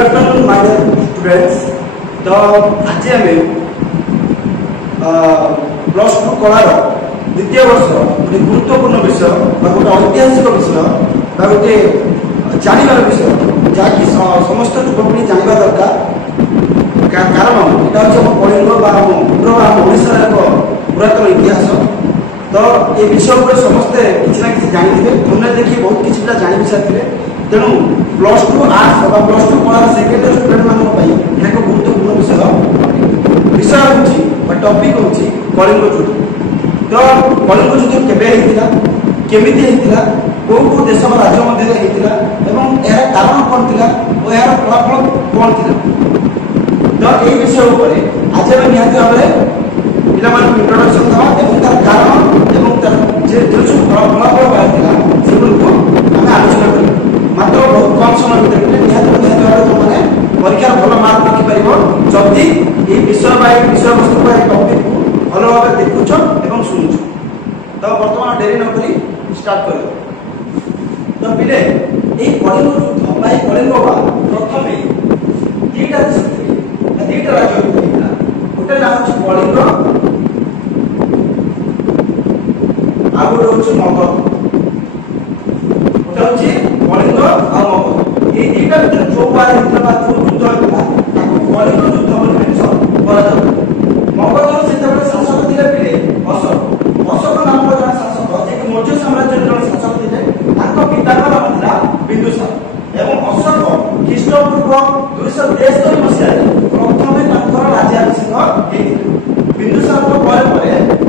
afternoon, my dear students. तो आज आम प्लस टू कलार द्वितीय वर्ष गोटे गुरुत्वपूर्ण विषय गोटे ऐतिहासिक विषय गोटे जानवर विषय जहाँकि समस्त युवपीढ़ी जानवा दरकार कारण यहाँ हूँ कलिंग ओडार एक पुरातन इतिहास। तो ये विषय पर समस्ते किसी ना कि जानते तुमने देखिए बहुत किसी पिला जानी भी सारी तेणु plus two arts plus two कला सेकेंड स्टूडेंट मान एक गुरुत्वपूर्ण विषय विषय हूँ टॉपिक हूँ कलिंग युद्ध। तो कलिंग युद्ध केमी होता कौ कौ देश राज्य मध्य होता यार कारण कौन था और यार फलाफल कौन था। तो ये विषय आज आम निहती भाव में पिला इंट्रोडक्शन दवा और तार कारण और जो सब फलाफल बाहर से आम आलोचना करें मात्र बहुत कम समय भितर निहती भाव तुमने परीक्षा भल मार्क रखिपर जदि ये विषय विषय वस्तु टॉपिक को भल भाव देखुच और शुणुच। तो बर्तमान डेरी नक स्टार्ट कर। तो पिले ये कलिंग युद्ध कलिंग प्रथम दुईटा देश दुईटा राज्य गोटे नाम हूँ कलिंग आ गोटे हूँ मगध गोटे हूँ कलिंग आ मगध ये दुईटा भर जो बार होता जो युद्ध होता कलिंग युद्ध मेंशन मगधर से शासक थे पिले अशोक अशोक नामक जन शासक जे मौर्य साम्राज्य जन शासक थे पिता नाम था बिंदुसार एवं अशोक ख्रीष्टपूर्व 273 मसीह प्रथम राज्याभिषेक बिंदुसार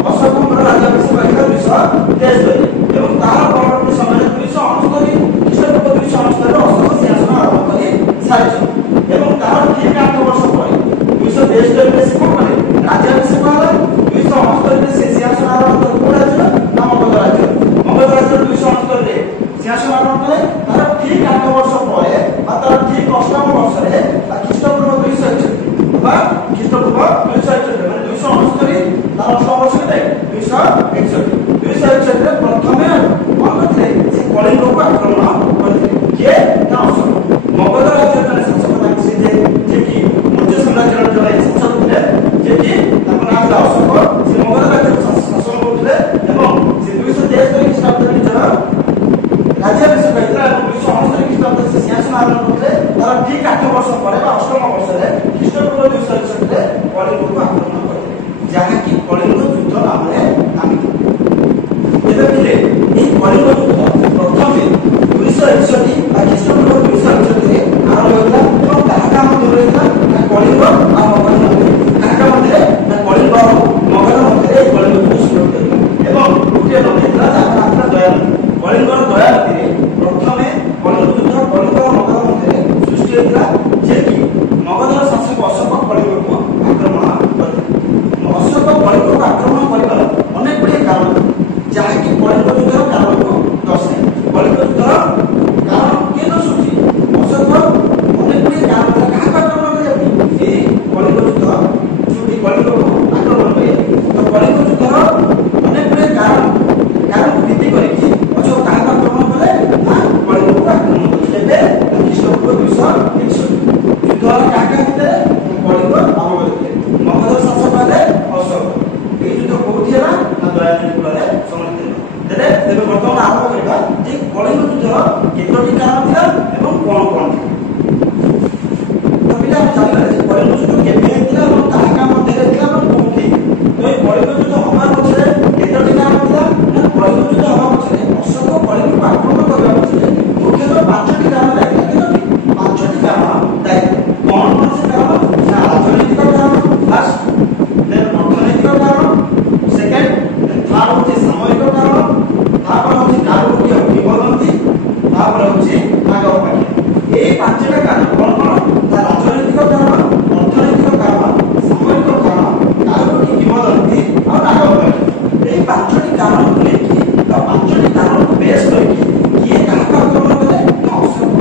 अशोक राज्याभिषेक 273 एवं तार परवर्ती समय 269 ख्रीष्टपूर्व 269 अशोक सिंहासन आरंभ कर सारी एवं तार ठीक 8 वर्ष पर 273 से कौन कले राज्याभिषेक होला 269 से सिंहासन आरंभ कर कोन राज्य नाम मगध राज्य 269 रे सिंहासन आरंभ करे तार ठीक 8 वर्ष पर तार ठीक 8म वर्ष रे ख्रीष्टपूर्व 261 बा ख्रीष्टपूर्व 261 माने 269 तार 8म वर्ष रे 261 रे प्रथमे कौन करथे से कलिंग को आक्रमण करथे के ना अशोक मगध राज्य जने शासक ताक से जे कि मौर्य साम्राज्य जने शासक थे जे कि तापर नाम था अशोक से मगध राज्य शासन करथे एवं से 273 ख्रीष्टाब्द निजर राज्याभिषेक होता है 269 ख्रीष्टाब्द से सिंहासन आरंभ करते तार ठीक 8 वर्ष पर 8म वर्ष रे ख्रीष्टपूर्व 261 रे कलिंग को आक्रमण करते जहाँ कि कलिंग युद्ध नाम रे नामित। एबे पिले ए कलिंग युद्ध प्रथम 261 ख्रीष्टपूर्व 261 रे आरंभ होता और काका मध्य होता कलिंग और मगध मध्य काका मध्य कलिंग और मगध मध्य कलिंग युद्ध शुरू होता एवं गोटे नदी था जहाँ नाम था दयानदी कलिंग दयानदी प्रथम कलिंग युद्ध कलिंग और मगध मध्य सृष्टि होता जे कि मगधर शासक अशोक कलिंग को आक्रमण करते अशोक कलिंग को आक्रमण कर अनेक गुड़िया कारण जहाँकि कलिंग युद्धर कारण को दर्शाए कलिंग युद्धर कारण किए दर्शाऊँगी अशोक अनेक गुड़िया कारण क्या आक्रमण करें कलिंग युद्ध जो कलिंग को आक्रमण करें तो कलिंग युद्धर अनेक गुड़िया कारण को भित्ति करके अशोक क्या आक्रमण कले कलिंग को आक्रमण करते ख्रीष्टपूर्व 261 युद्ध क्या क्या कलिंग मगध शासक थे अशोक ये युद्ध कौटी है ना दयानदी कूल समाप्त है। तेज बर्तमान आरंभ करवा जे कलिंग युद्ध केतोटी कारण था एवं कौन कौन था। तो पिला जानिबा कलिंग युद्ध केबे हेतिला और काका मध्य हेतिला और कोठी तो ये कलिंग युद्ध हमार पछरे केतोटी कारण था ना कलिंग युद्ध हमार पछरे अशोक कलिंग को आक्रमण करबा पछरे मुख्यतः 5टी कारण दायी केतोटी 5टी कारण दायी कौन से कारण ना राजनीतिक कारण फर्स्ट देन अर्थनैतिक कारण सेकंड थर्ड होची सामरिक कारण तापर होची कारुण्य किंवदंती तापर होची नागपाठी ए 5टा कारण कौन कौन ता राजनीतिक कारण अर्थनैतिक कारण सामरिक कारण कारुण्य किंवदंती और नागपाठी ए 5टी कारण लेकी तो 5टी कारण को बेस करके ये कहां आक्रमण करे ना अशोक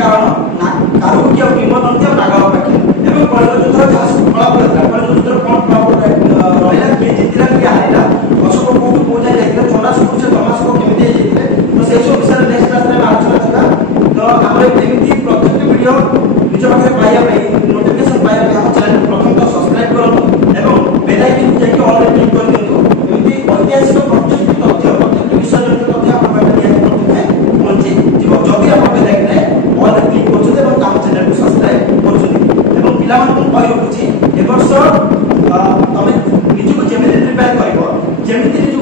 କାରଣ କାରୁକ୍ୟ କିମ୍ବଦନ୍ତୀ ନାଗ ଅପେକ୍ଷା ଏବଂ କଳିଙ୍ଗ ଯୁଦ୍ଧର ଯାହା ଫଳାଫଳ ଥିଲା रखुची ए वर्ष तमे निजको जेमिति प्रिपेयर करबो जेमिति